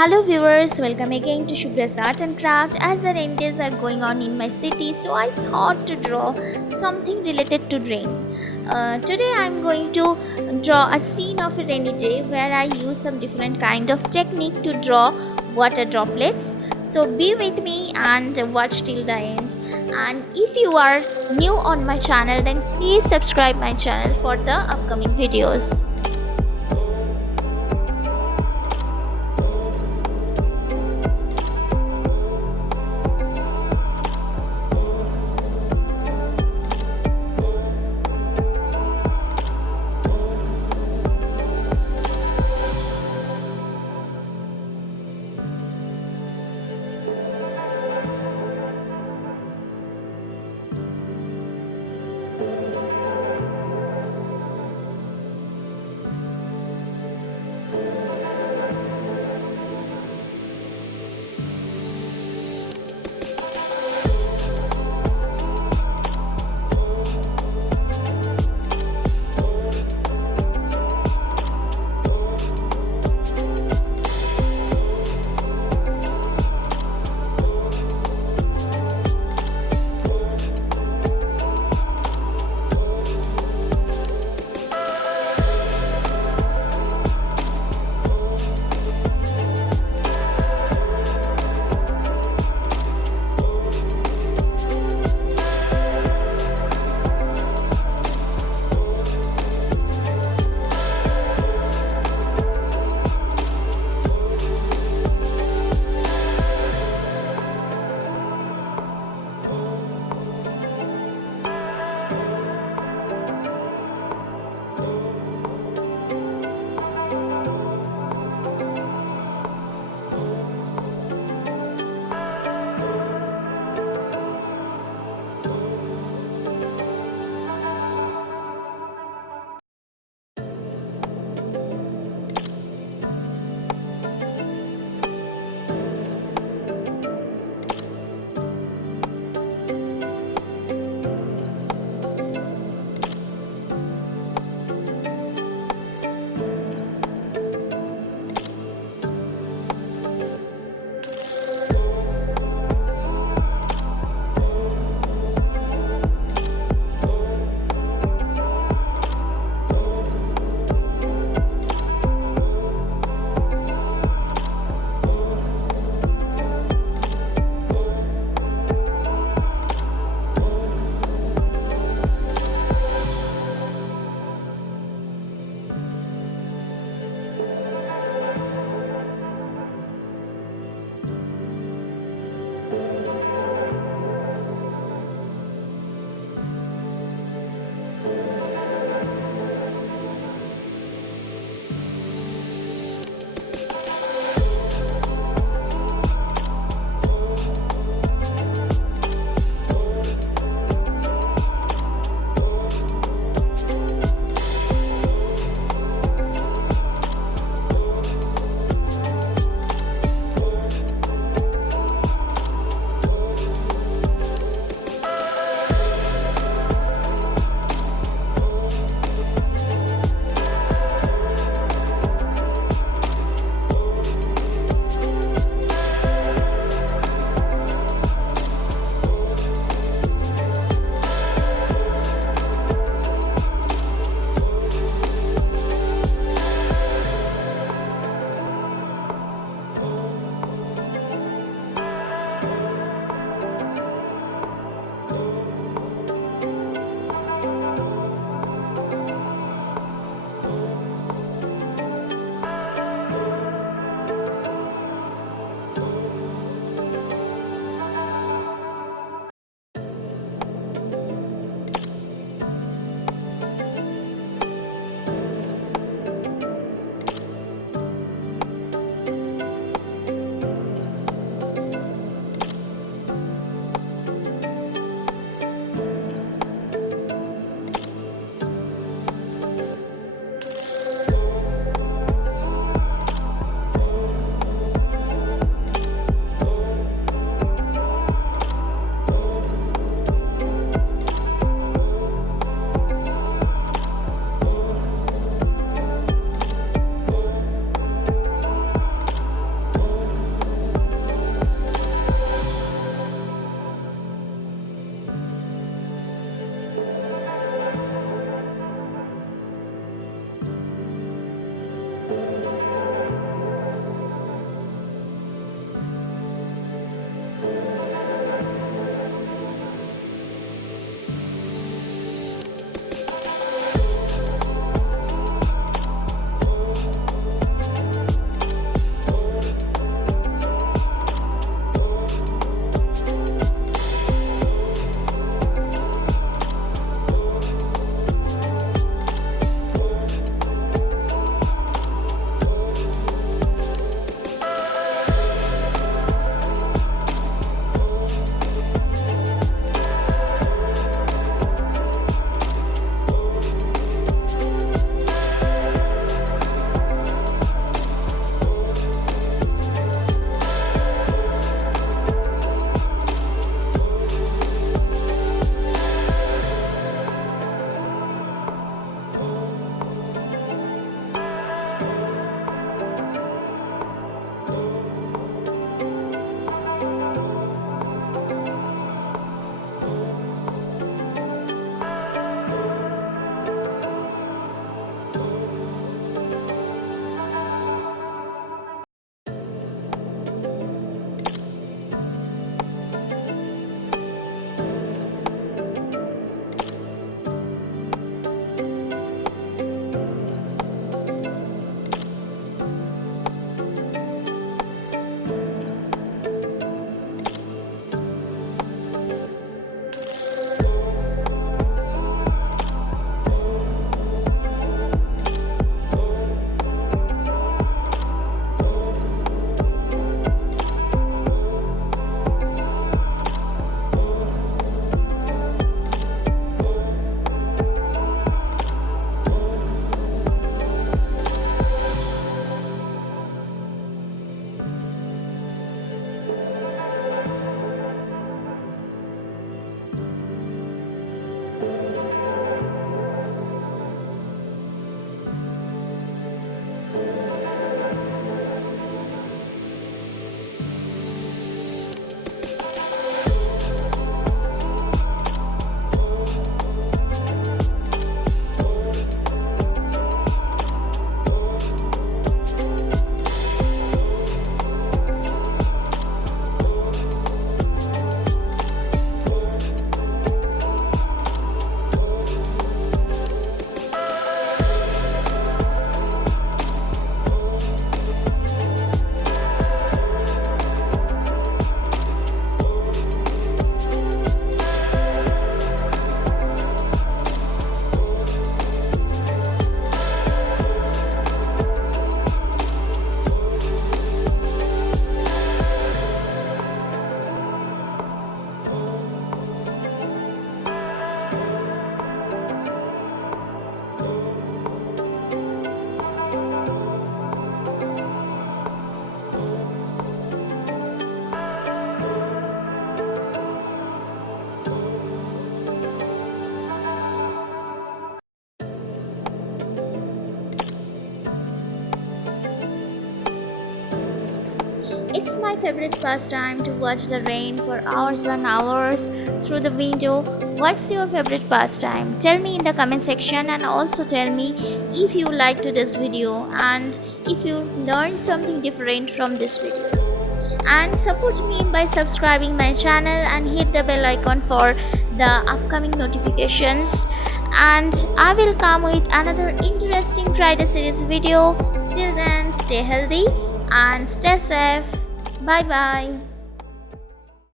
Hello viewers, welcome again to Shubra's Art and Craft. As the rain days are going on in my city, so I thought to draw something related to rain. Today I'm going to draw a scene of a rainy day where I use some different kind of technique to draw water droplets. So be with me and watch till the end. And if you are new on my channel, then please subscribe my channel for the upcoming videos. It's my favorite pastime to watch the rain for hours and hours through the window. What's your favorite pastime? Tell me in the comment section, and also tell me if you liked this video and if you learned something different from this video. And support me by subscribing my channel and hit the bell icon for the upcoming notifications, and I will come with another interesting Friday series video. Till then, stay healthy and stay safe. Bye bye.